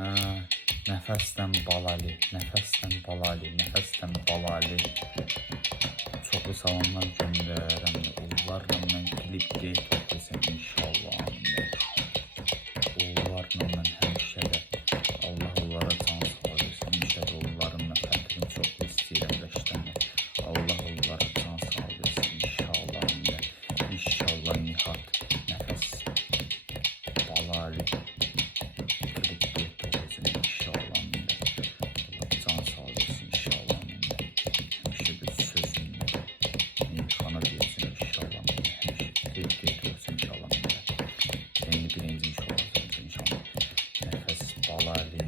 Nəfəsdən balali, nəfəsdən balali, nəfəsdən balali. Çoxlu salamlar göndərəm. Onlarla mən klip qeyd inşallah. Onlarla mən həmişə də Allah onlara can sağ versin. Həmişə də onların xətrini çoxlu istəyirəm rəşdəni. Allah onlara can sağ versin inşallah. İnşallah Nihat nəfəs balali klip qeyd olsun inşallah. Allah can sağ versin inşallah. Həmişə də sözümlə Nilxana deyəcəm inşallah. Həmişə klip qeyd olsun inşallah. Yeni birinci iş olacaq inşallah. Nəfəs balali